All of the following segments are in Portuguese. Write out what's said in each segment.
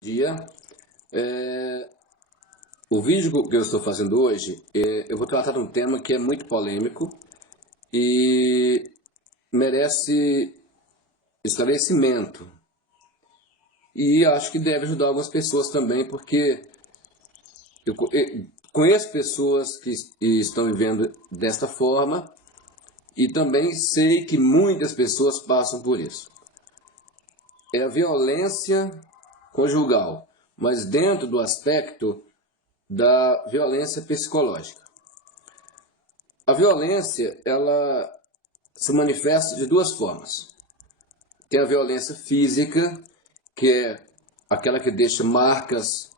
Dia. O vídeo que eu estou fazendo hoje, eu vou tratar de um tema que é muito polêmico e merece esclarecimento. E acho que deve ajudar algumas pessoas também, porque eu conheço pessoas que estão vivendo desta forma e também sei que muitas pessoas passam por isso. É a violência conjugal, mas dentro do aspecto da violência psicológica. A violência, ela se manifesta de duas formas. Tem a violência física, que é aquela que deixa marcas,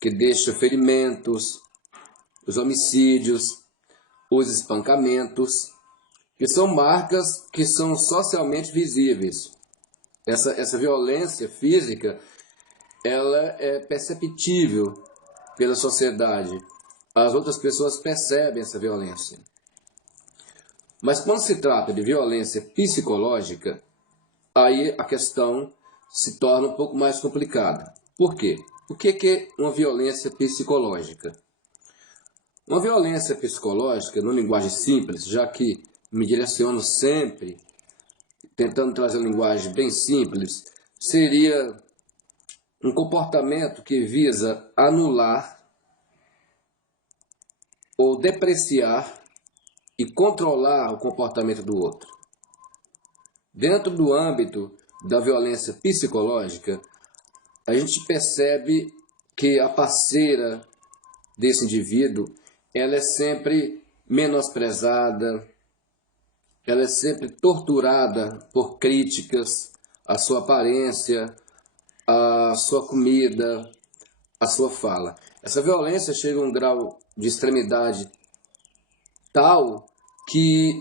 que deixa ferimentos, os homicídios, os espancamentos, que são marcas que são socialmente visíveis. Essa violência física, ela é perceptível pela sociedade. As outras pessoas percebem essa violência. Mas quando se trata de violência psicológica, aí a questão se torna um pouco mais complicada. Por quê? O que é uma violência psicológica? Uma violência psicológica, numa linguagem simples, já que me direciono sempre tentando trazer uma linguagem bem simples, seria um comportamento que visa anular ou depreciar e controlar o comportamento do outro. Dentro do âmbito da violência psicológica, a gente percebe que a parceira desse indivíduo, ela é sempre menosprezada, ela é sempre torturada por críticas à sua aparência, à sua comida, à sua fala. Essa violência chega a um grau de extremidade tal que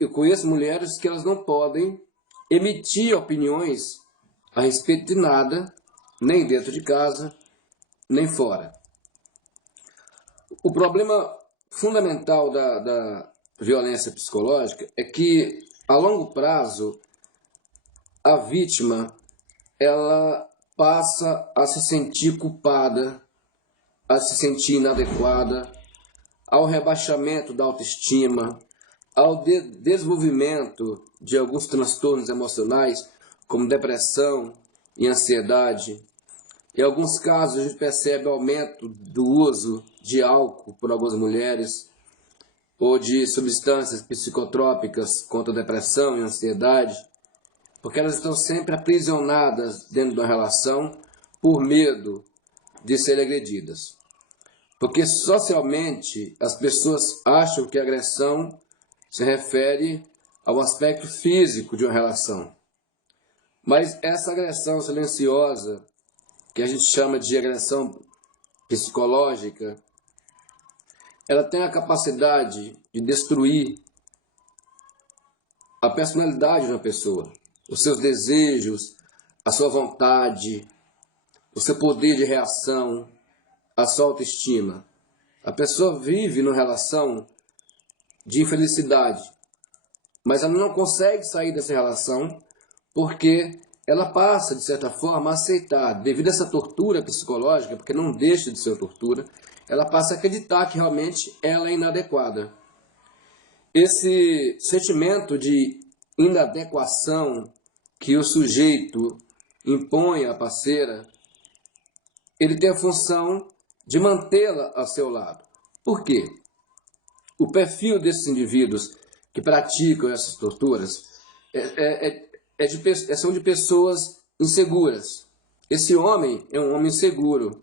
eu conheço mulheres que elas não podem emitir opiniões a respeito de nada, nem dentro de casa, nem fora. O problema fundamental da violência psicológica é que, a longo prazo, a vítima ela passa a se sentir culpada, a se sentir inadequada, ao rebaixamento da autoestima, ao desenvolvimento de alguns transtornos emocionais, como depressão e ansiedade. Em alguns casos, a gente percebe aumento do uso de álcool por algumas mulheres, ou de substâncias psicotrópicas contra a depressão e a ansiedade, porque elas estão sempre aprisionadas dentro da relação por medo de serem agredidas. Porque socialmente as pessoas acham que a agressão se refere ao aspecto físico de uma relação. Mas essa agressão silenciosa, que a gente chama de agressão psicológica, ela tem a capacidade de destruir a personalidade de uma pessoa, os seus desejos, a sua vontade, o seu poder de reação, a sua autoestima. A pessoa vive numa relação de infelicidade, mas ela não consegue sair dessa relação porque ela passa, de certa forma, a aceitar, devido a essa tortura psicológica, porque não deixa de ser tortura, ela passa a acreditar que realmente ela é inadequada. Esse sentimento de inadequação que o sujeito impõe à parceira, ele tem a função de mantê-la ao seu lado. Por quê? O perfil desses indivíduos que praticam essas torturas são de pessoas inseguras. Esse homem é um homem inseguro.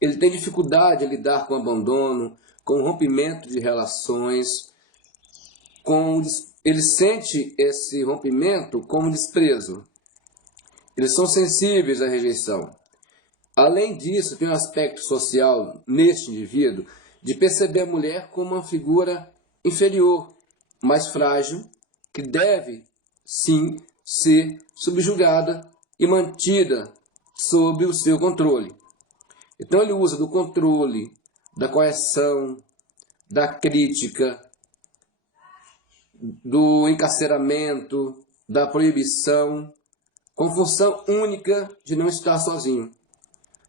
Ele tem dificuldade em lidar com o abandono, com o rompimento de relações, ele sente esse rompimento como desprezo. Eles são sensíveis à rejeição. Além disso, tem um aspecto social neste indivíduo de perceber a mulher como uma figura inferior, mais frágil, que deve, sim, ser subjugada e mantida sob o seu controle. Então ele usa do controle, da coerção, da crítica, do encarceramento, da proibição, com função única de não estar sozinho.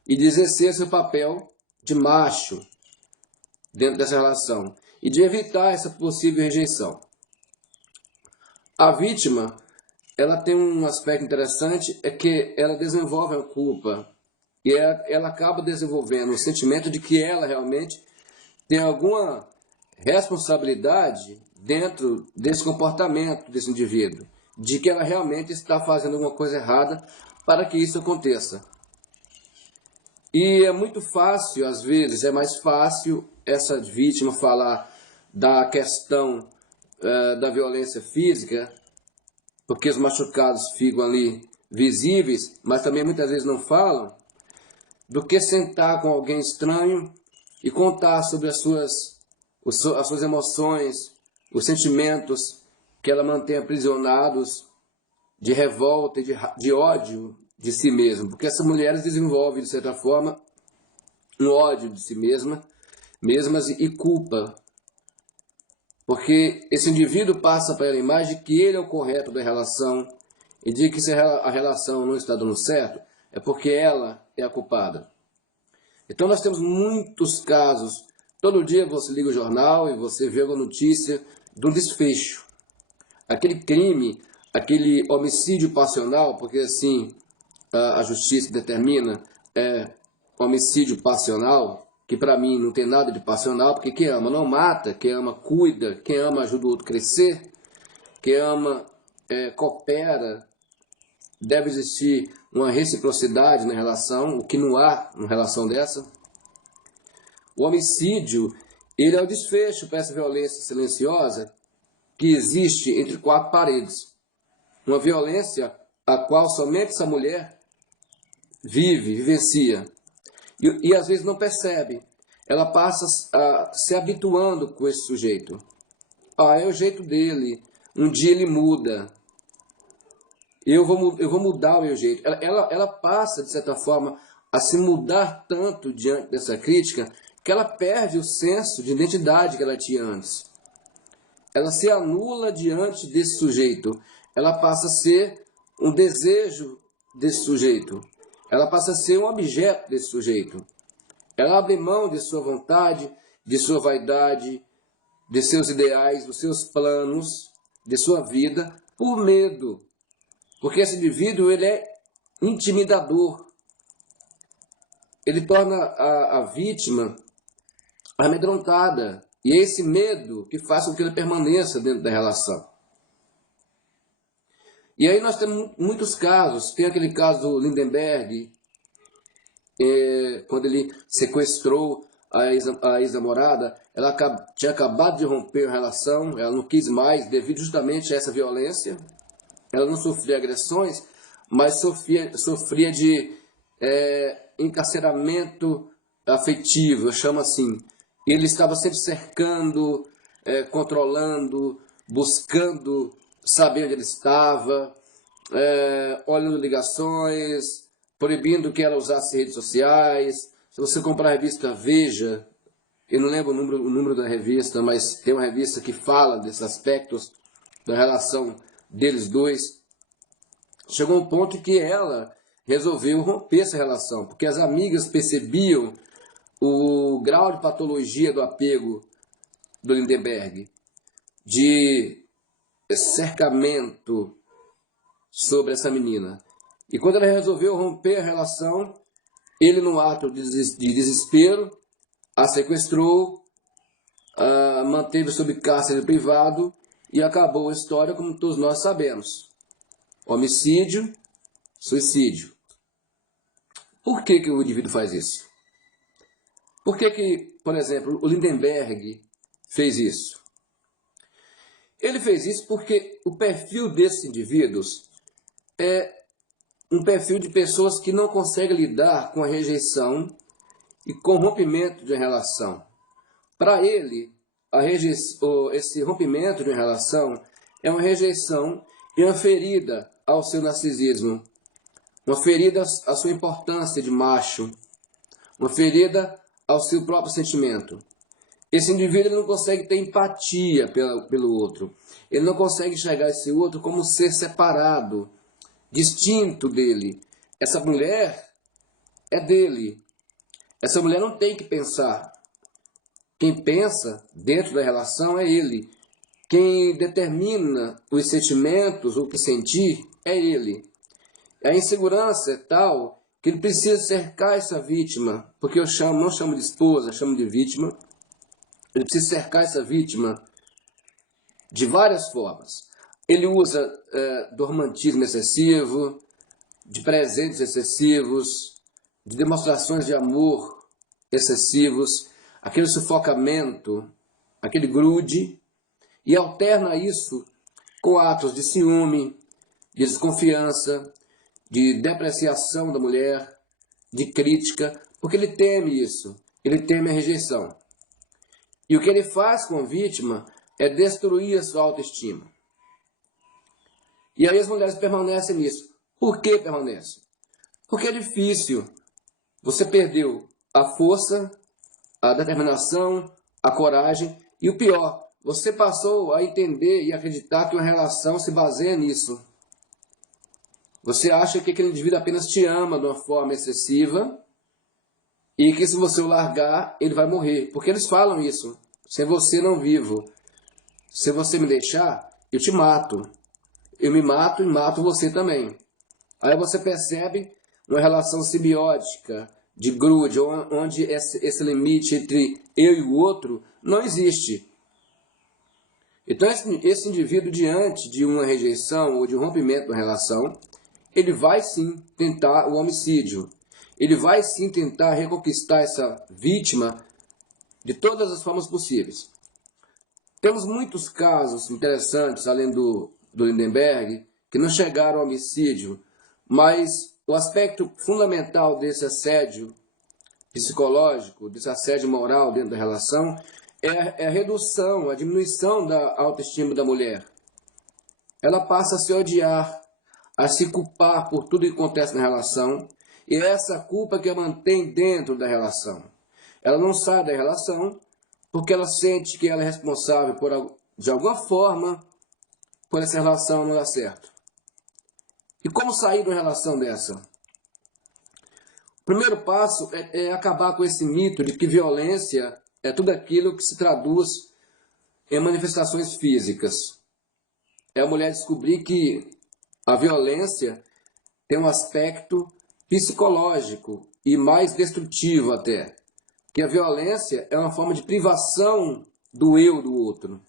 e de exercer seu papel de macho dentro dessa relação e de evitar essa possível rejeição. A vítima, ela tem um aspecto interessante, é que ela desenvolve a culpa e ela acaba desenvolvendo o sentimento de que ela realmente tem alguma responsabilidade dentro desse comportamento desse indivíduo, de que ela realmente está fazendo alguma coisa errada para que isso aconteça. E é muito fácil, às vezes, é mais fácil essa vítima falar da questão da violência física, porque os machucados ficam ali visíveis, mas também muitas vezes não falam, do que sentar com alguém estranho e contar sobre as suas emoções, os sentimentos que ela mantém aprisionados de revolta e de ódio de si mesma. Porque essas mulheres desenvolvem, de certa forma, um ódio de si mesmas e culpa. Porque esse indivíduo passa para ela a imagem de que ele é o correto da relação e de que se a relação não está dando certo, é porque ela é a culpada. Então nós temos muitos casos. Todo dia você liga o jornal e você vê uma notícia do desfecho. Aquele crime, aquele homicídio passional, porque assim a justiça determina, homicídio passional, que para mim não tem nada de passional, porque quem ama não mata, quem ama cuida, quem ama ajuda o outro a crescer, quem ama coopera. Deve existir uma reciprocidade na relação, o que não há numa relação dessa. O homicídio, ele é o desfecho para essa violência silenciosa que existe entre quatro paredes. Uma violência a qual somente essa mulher vivencia. E às vezes não percebe. Ela passa se habituando com esse sujeito. É o jeito dele. Um dia ele muda. Eu vou mudar o meu jeito. Ela passa, de certa forma, a se mudar tanto diante dessa crítica que ela perde o senso de identidade que ela tinha antes. Ela se anula diante desse sujeito. Ela passa a ser um desejo desse sujeito. Ela passa a ser um objeto desse sujeito. Ela abre mão de sua vontade, de sua vaidade, de seus ideais, dos seus planos, de sua vida, por medo. Porque esse indivíduo, ele é intimidador. Ele torna a vítima amedrontada. E é esse medo que faz com que ele permaneça dentro da relação. E aí nós temos muitos casos. Tem aquele caso do Lindenberg, quando ele sequestrou a ex-namorada. Ela tinha acabado de romper a relação, ela não quis mais, devido justamente a essa violência. Ela não sofria agressões, mas sofria de encarceramento afetivo, eu chamo assim. Ele estava sempre cercando, controlando, buscando saber onde ele estava, olhando ligações, proibindo que ela usasse redes sociais. Se você comprar a revista Veja, eu não lembro o número da revista, mas tem uma revista que fala desses aspectos da relação deles dois. Chegou um ponto que ela resolveu romper essa relação, porque as amigas percebiam o grau de patologia do apego do Lindenberg, de cercamento sobre essa menina. E quando ela resolveu romper a relação, ele, no ato de desespero, a sequestrou, a manteve sob cárcere privado e acabou a história como todos nós sabemos. Homicídio, suicídio. Por que o indivíduo faz isso? Por que, por exemplo, o Lindenberg fez isso? Ele fez isso porque o perfil desses indivíduos é um perfil de pessoas que não conseguem lidar com a rejeição e com o rompimento de uma relação. Para ele, esse rompimento de uma relação é uma rejeição e uma ferida ao seu narcisismo, uma ferida à sua importância de macho, uma ferida ao seu próprio sentimento. Esse indivíduo não consegue ter empatia pelo outro. Ele não consegue enxergar esse outro como um ser separado, distinto dele. Essa mulher, é dele. Essa mulher não tem que pensar. Quem pensa dentro da relação é ele. Quem determina os sentimentos, o que sentir, é ele. A insegurança é tal que ele precisa cercar essa vítima, porque eu não chamo de esposa, chamo de vítima. Ele precisa cercar essa vítima de várias formas. Ele usa do romantismo excessivo, de presentes excessivos, de demonstrações de amor excessivos, aquele sufocamento, aquele grude, e alterna isso com atos de ciúme, de desconfiança, de depreciação da mulher, de crítica, porque ele teme isso, ele teme a rejeição. E o que ele faz com a vítima é destruir a sua autoestima. E aí as mulheres permanecem nisso. Por que permanecem? Porque é difícil. Você perdeu a força, a determinação, a coragem e o pior, você passou a entender e acreditar que uma relação se baseia nisso. Você acha que aquele indivíduo apenas te ama de uma forma excessiva e que se você o largar, ele vai morrer. Porque eles falam isso. Sem você não vivo. Se você me deixar, eu te mato. Eu me mato e mato você também. Aí você percebe uma relação simbiótica, de grude, onde esse limite entre eu e o outro não existe. Então esse indivíduo, diante de uma rejeição ou de um rompimento da relação, ele vai sim tentar o homicídio. Ele vai sim tentar reconquistar essa vítima de todas as formas possíveis. Temos muitos casos interessantes, além do Lindenberg, que não chegaram ao homicídio, mas o aspecto fundamental desse assédio psicológico, desse assédio moral dentro da relação, é a redução, a diminuição da autoestima da mulher. Ela passa a se odiar, a se culpar por tudo que acontece na relação, e é essa culpa que a mantém dentro da relação. Ela não sai da relação porque ela sente que ela é responsável de alguma forma por essa relação não dar certo. E como sair de uma relação dessa? O primeiro passo é acabar com esse mito de que violência é tudo aquilo que se traduz em manifestações físicas. É a mulher descobrir que a violência tem um aspecto psicológico e mais destrutivo até. Que a violência é uma forma de privação do eu do outro.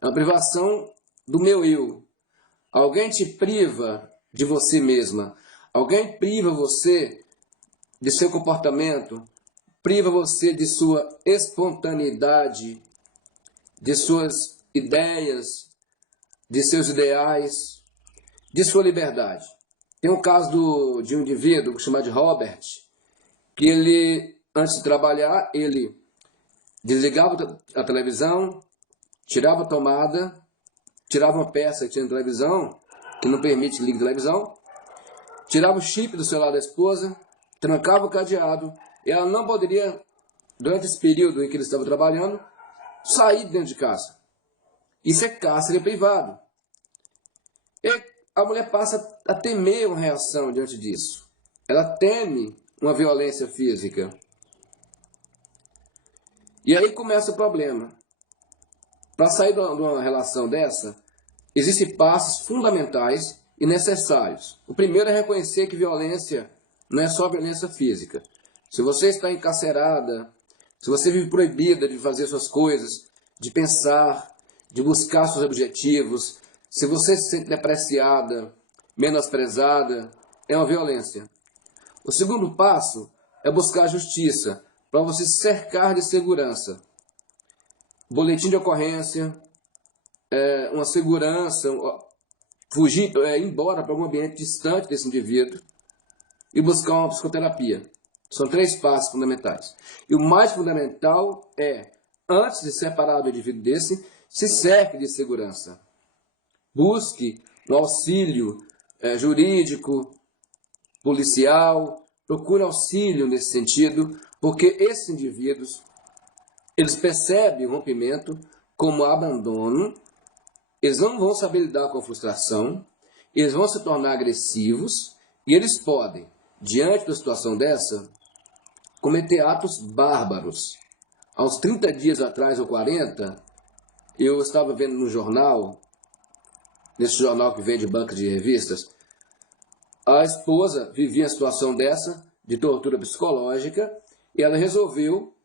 É uma privação do meu eu. Alguém te priva de você mesma. Alguém priva você de seu comportamento, priva você de sua espontaneidade, de suas ideias, de seus ideais, de sua liberdade. Tem um caso de um indivíduo chamado de Robert, que ele, antes de trabalhar, ele desligava a televisão, tirava a tomada, tirava uma peça que tinha na televisão, que não permite que ligue a televisão, tirava o chip do celular da esposa, trancava o cadeado, e ela não poderia, durante esse período em que ele estava trabalhando, sair de dentro de casa. Isso é cárcere privado. E a mulher passa a temer uma reação diante disso. Ela teme uma violência física. E aí começa o problema. Para sair de uma relação dessa, existem passos fundamentais e necessários. O primeiro é reconhecer que violência não é só violência física. Se você está encarcerada, se você vive proibida de fazer suas coisas, de pensar, de buscar seus objetivos, se você se sente depreciada, menosprezada, é uma violência. O segundo passo é buscar a justiça, para você se cercar de segurança. Boletim de ocorrência, uma segurança, fugir, ir embora para algum ambiente distante desse indivíduo e buscar uma psicoterapia. São 3 passos fundamentais. E o mais fundamental é, antes de separar do indivíduo desse, se cerque de segurança. Busque um auxílio jurídico, policial, procure auxílio nesse sentido, porque esses indivíduos, eles percebem o rompimento como abandono, eles não vão saber lidar com a frustração, eles vão se tornar agressivos e eles podem diante da situação dessa, cometer atos bárbaros. Há uns 30 dias atrás, ou 40, eu estava vendo no jornal, nesse jornal que vende banca de revistas, a esposa vivia uma situação dessa, de tortura psicológica, e ela resolveu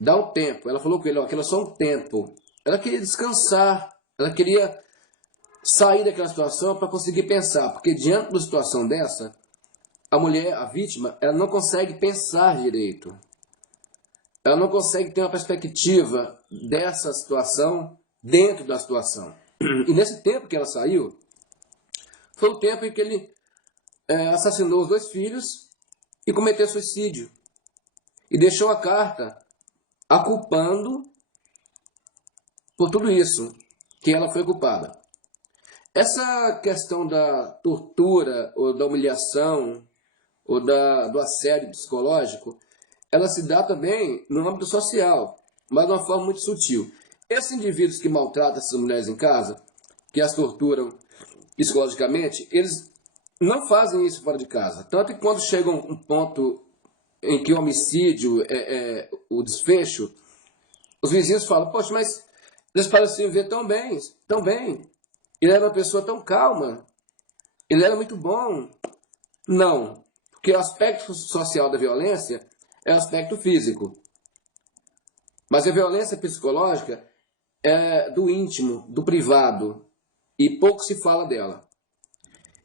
dar um tempo. Ela falou com ele, ó, que era só um tempo. Ela queria descansar, ela queria sair daquela situação para conseguir pensar, porque diante de uma situação dessa, a mulher, a vítima, ela não consegue pensar direito. Ela não consegue ter uma perspectiva dessa situação dentro da situação. E nesse tempo que ela saiu, foi o tempo em que ele assassinou os 2 filhos e cometeu suicídio. E deixou a carta a culpando por tudo isso, que ela foi culpada. Essa questão da tortura, ou da humilhação, ou do assédio psicológico, ela se dá também no âmbito social, mas de uma forma muito sutil. Esses indivíduos que maltratam essas mulheres em casa, que as torturam psicologicamente, eles não fazem isso fora de casa. Tanto que quando chega um ponto em que o homicídio é o desfecho, os vizinhos falam, poxa, mas eles pareciam ver tão bem, tão bem. Ele era uma pessoa tão calma, ele era muito bom. Não, porque o aspecto social da violência é o aspecto físico. Mas a violência psicológica é do íntimo, do privado, e pouco se fala dela.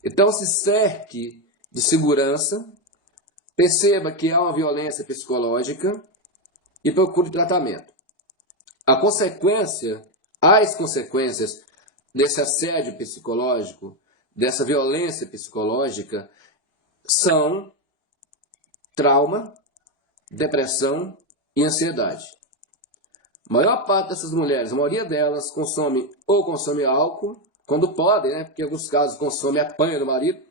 Então se cerque de segurança, perceba que há uma violência psicológica e procure tratamento. As consequências desse assédio psicológico, dessa violência psicológica, são trauma, depressão e ansiedade. A maior parte dessas mulheres, a maioria delas, consome álcool, quando podem, né? Porque em alguns casos consome a panha do marido.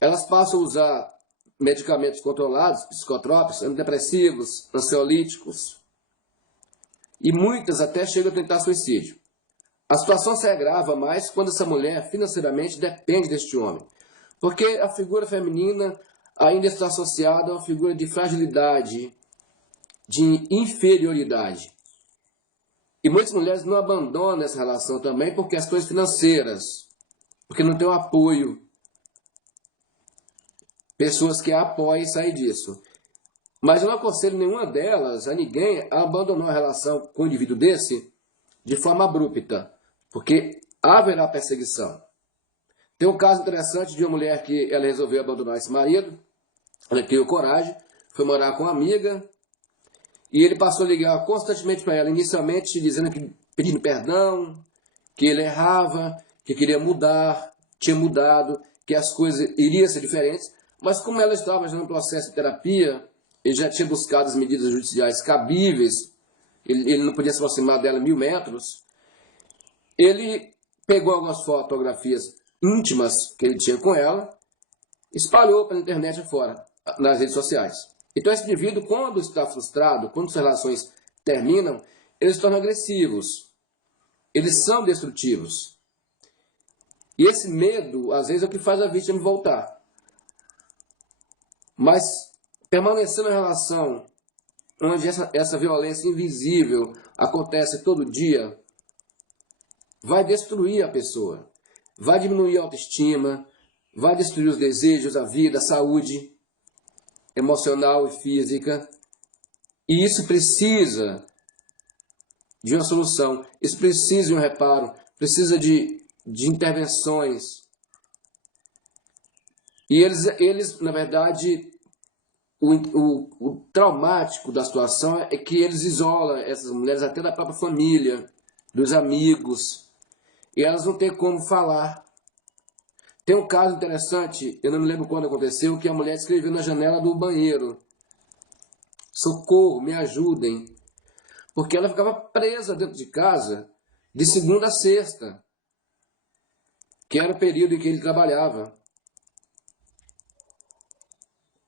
Elas passam a usar medicamentos controlados, psicotrópicos, antidepressivos, ansiolíticos. E muitas até chegam a tentar suicídio. A situação se agrava mais quando essa mulher financeiramente depende deste homem. Porque a figura feminina ainda está associada a uma figura de fragilidade, de inferioridade. E muitas mulheres não abandonam essa relação também por questões financeiras, porque não tem um apoio. Pessoas que a apoiem sair disso. Mas eu não aconselho nenhuma delas, a ninguém, a abandonar a relação com um indivíduo desse de forma abrupta, porque haverá perseguição. Tem um caso interessante de uma mulher que ela resolveu abandonar esse marido, ela criou coragem, foi morar com uma amiga, e ele passou a ligar constantemente para ela, inicialmente dizendo que, pedindo perdão, que ele errava, que queria mudar, tinha mudado, que as coisas iriam ser diferentes, mas como ela estava já no processo de terapia, ele já tinha buscado as medidas judiciais cabíveis, ele não podia se aproximar dela 1000 metros, ele pegou algumas fotografias íntimas que ele tinha com ela, espalhou pela internet afora, nas redes sociais. Então esse indivíduo, quando está frustrado, quando suas relações terminam, eles se tornam agressivos, eles são destrutivos. E esse medo, às vezes, é o que faz a vítima voltar. Mas permanecer na relação onde essa violência invisível acontece todo dia, vai destruir a pessoa, vai diminuir a autoestima, vai destruir os desejos, a vida, a saúde emocional e física. E isso precisa de uma solução, isso precisa de um reparo, precisa de intervenções. E eles na verdade, o traumático da situação é que eles isolam essas mulheres até da própria família, dos amigos, e elas não têm como falar. Tem um caso interessante, eu não me lembro quando aconteceu, que a mulher escreveu na janela do banheiro: socorro, me ajudem. Porque ela ficava presa dentro de casa de segunda a sexta, que era o período em que ele trabalhava.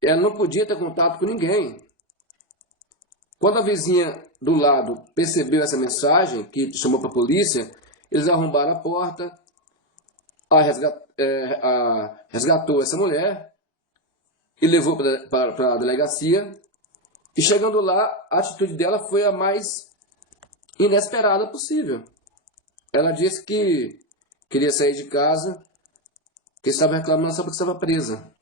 Ela não podia ter contato com ninguém. Quando a vizinha do lado percebeu essa mensagem, que chamou para a polícia, eles arrombaram a porta, resgatou essa mulher, e levou para a delegacia. E chegando lá, a atitude dela foi a mais inesperada possível. Ela disse que queria sair de casa, que estava reclamando só porque estava presa.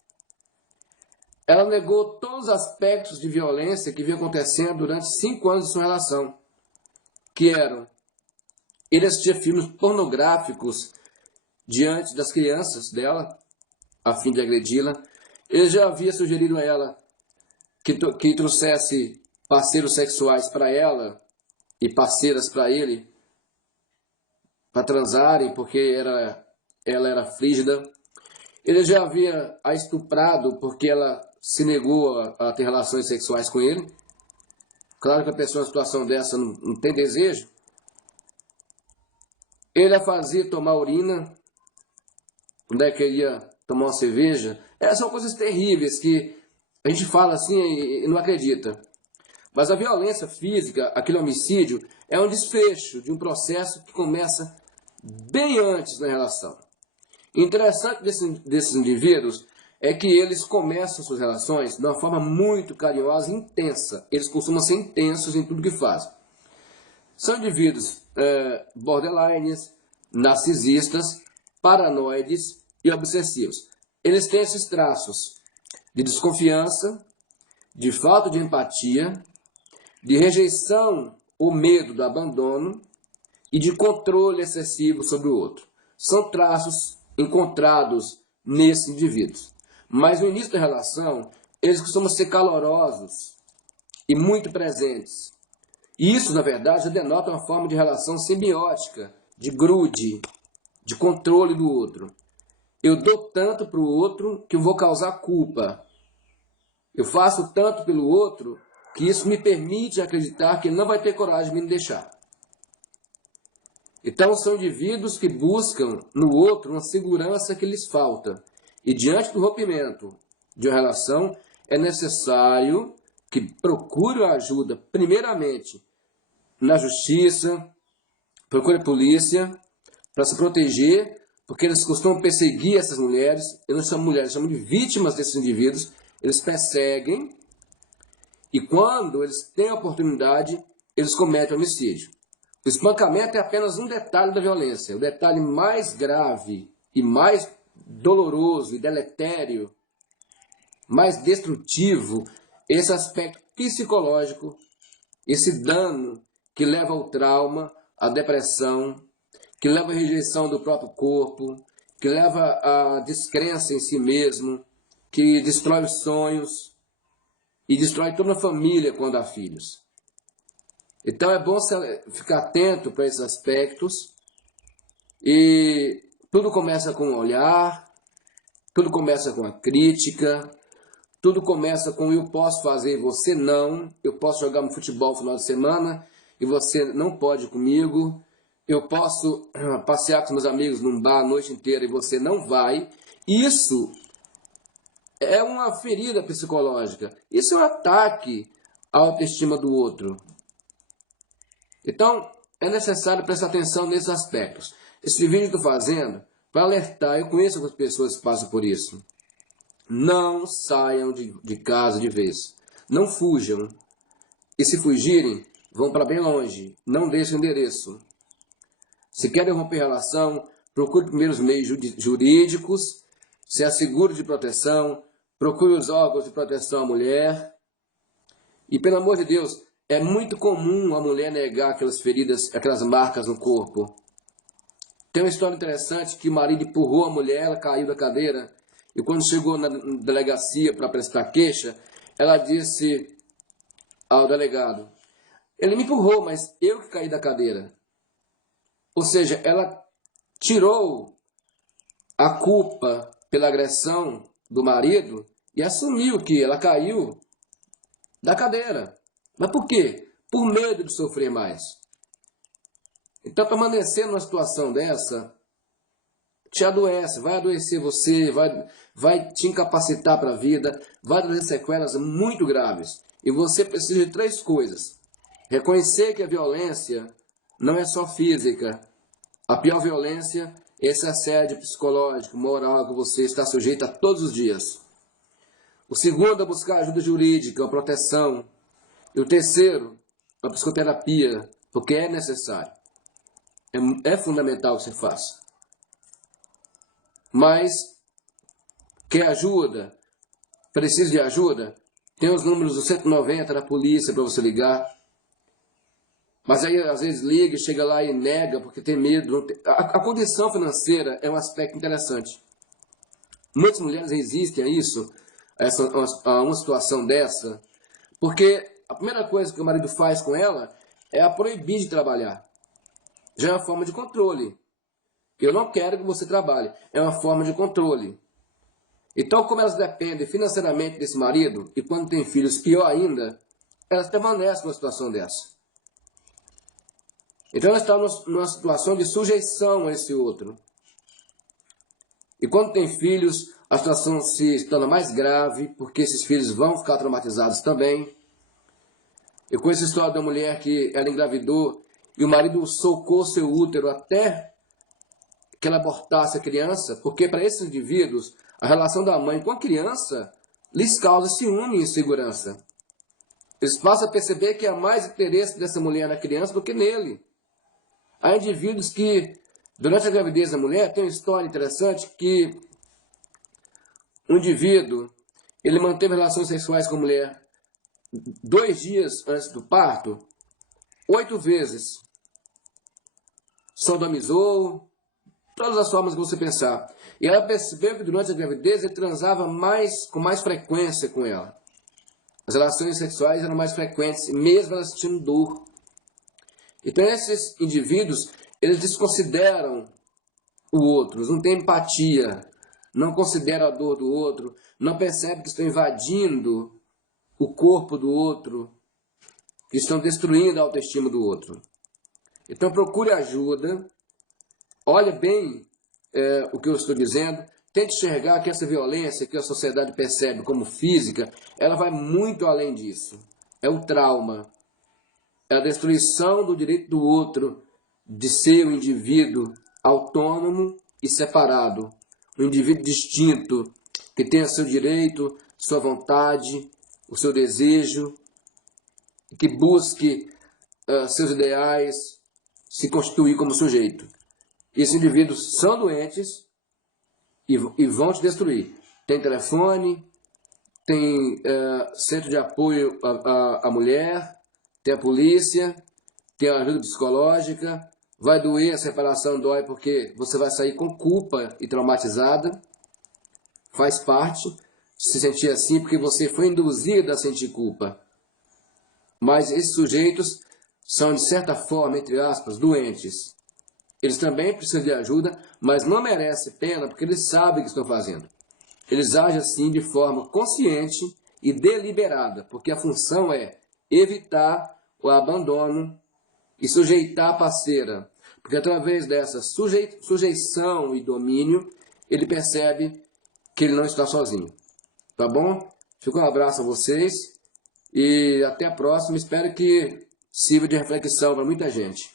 Ela negou todos os aspectos de violência que vinha acontecendo durante 5 anos de sua relação, que eram: ele assistia filmes pornográficos diante das crianças dela, a fim de agredi-la. Ele já havia sugerido a ela que trouxesse parceiros sexuais para ela e parceiras para ele, para transarem, porque ela era frígida. Ele já havia a estuprado porque ela se negou a ter relações sexuais com ele. Claro que a pessoa em situação dessa não tem desejo. Ele a fazia tomar urina, onde é que ele ia tomar uma cerveja. Essas são coisas terríveis que a gente fala assim e não acredita. Mas a violência física, aquele homicídio, é um desfecho de um processo que começa bem antes na relação. Interessante desses indivíduos é que eles começam suas relações de uma forma muito carinhosa e intensa. Eles costumam ser intensos em tudo que fazem. São indivíduos borderlines, narcisistas, paranoides e obsessivos. Eles têm esses traços de desconfiança, de falta de empatia, de rejeição ou medo do abandono e de controle excessivo sobre o outro. São traços encontrados nesses indivíduos. Mas no início da relação, eles costumam ser calorosos e muito presentes. E isso, na verdade, já denota uma forma de relação simbiótica, de grude, de controle do outro. Eu dou tanto para o outro que eu vou causar culpa. Eu faço tanto pelo outro que isso me permite acreditar que ele não vai ter coragem de me deixar. Então são indivíduos que buscam no outro uma segurança que lhes falta. E diante do rompimento de uma relação, é necessário que procure ajuda, primeiramente, na justiça, procure a polícia, para se proteger, porque eles costumam perseguir essas mulheres. Eles não chamam mulheres, chamam de vítimas desses indivíduos. Eles perseguem e quando eles têm a oportunidade, eles cometem homicídio. O espancamento é apenas um detalhe da violência. O detalhe mais grave e mais doloroso e deletério, mais destrutivo, esse aspecto psicológico, esse dano que leva ao trauma, à depressão, que leva à rejeição do próprio corpo, que leva à descrença em si mesmo, que destrói os sonhos e destrói toda a família quando há filhos. Então é bom ficar atento para esses aspectos. E tudo começa com um olhar, tudo começa com a crítica, tudo começa com eu posso fazer e você não. Eu posso jogar no futebol no final de semana e você não pode comigo. Eu posso passear com meus amigos num bar a noite inteira e você não vai. Isso é uma ferida psicológica. Isso é um ataque à autoestima do outro. Então, é necessário prestar atenção nesses aspectos. Esse vídeo eu estou fazendo para alertar. Eu conheço algumas pessoas que passam por isso. Não saiam de casa de vez. Não fujam. E se fugirem, vão para bem longe. Não deixem endereço. Se querem romper relação, procure primeiro os meios jurídicos, se assegure de proteção, procure os órgãos de proteção à mulher. E, pelo amor de Deus, é muito comum a mulher negar aquelas feridas, aquelas marcas no corpo. Tem uma história interessante que o marido empurrou a mulher, ela caiu da cadeira. E quando chegou na delegacia para prestar queixa, ela disse ao delegado: ele me empurrou, mas eu que caí da cadeira. Ou seja, ela tirou a culpa pela agressão do marido e assumiu que ela caiu da cadeira. Mas por quê? Por medo de sofrer mais. Então, permanecer numa situação dessa te adoece, vai adoecer você, vai te incapacitar para a vida, vai trazer sequelas muito graves. E você precisa de 3 coisas. Reconhecer que a violência não é só física. A pior violência é esse assédio psicológico, moral que você está sujeito a todos os dias. O segundo é buscar ajuda jurídica, uma proteção. E o terceiro, a psicoterapia, porque é necessário. É fundamental que você faça. Mas, quer ajuda? Precisa de ajuda? Tem os números do 190 da polícia para você ligar. Mas aí, às vezes, liga e chega lá e nega porque tem medo. A condição financeira é um aspecto interessante. Muitas mulheres resistem a isso, a uma situação dessa, porque a primeira coisa que o marido faz com ela é a proibir de trabalhar. Já é uma forma de controle. Eu não quero que você trabalhe. É uma forma de controle. Então, como elas dependem financeiramente desse marido, e quando tem filhos, pior ainda, elas permanecem numa situação dessa. Então, elas estão numa situação de sujeição a esse outro. E quando tem filhos, a situação se torna mais grave, porque esses filhos vão ficar traumatizados também. Eu conheço a história da mulher que ela engravidou e o marido socou seu útero até que ela abortasse a criança, porque para esses indivíduos, a relação da mãe com a criança lhes causa ciúme e insegurança. Eles passam a perceber que há mais interesse dessa mulher na criança do que nele. Há indivíduos que, durante a gravidez da mulher, tem uma história interessante que um indivíduo, ele manteve relações sexuais com a mulher 2 dias antes do parto, 8 vezes. Sodomizou, todas as formas que você pensar. E ela percebeu que durante a gravidez ele transava com mais frequência com ela. As relações sexuais eram mais frequentes, mesmo ela sentindo dor. Então esses indivíduos, eles desconsideram o outro, não têm empatia, não consideram a dor do outro, não percebem que estão invadindo o corpo do outro, que estão destruindo a autoestima do outro. Então procure ajuda, olhe bem o que eu estou dizendo, tente enxergar que essa violência que a sociedade percebe como física, ela vai muito além disso. É o trauma, é a destruição do direito do outro de ser um indivíduo autônomo e separado, um indivíduo distinto, que tenha seu direito, sua vontade, o seu desejo, que busque seus ideais, se constituir como sujeito. Esses indivíduos são doentes e vão te destruir. Tem telefone, tem centro de apoio à mulher, tem a polícia, tem a ajuda psicológica. Vai doer, a separação dói porque você vai sair com culpa e traumatizada. Faz parte se sentir assim porque você foi induzido a sentir culpa. Mas esses sujeitos são, de certa forma, entre aspas, doentes. Eles também precisam de ajuda, mas não merecem pena porque eles sabem o que estão fazendo. Eles agem assim de forma consciente e deliberada, porque a função é evitar o abandono e sujeitar a parceira. Porque através dessa sujeição e domínio, ele percebe que ele não está sozinho. Tá bom? Fica um abraço a vocês e até a próxima. Espero que sirva de reflexão para muita gente.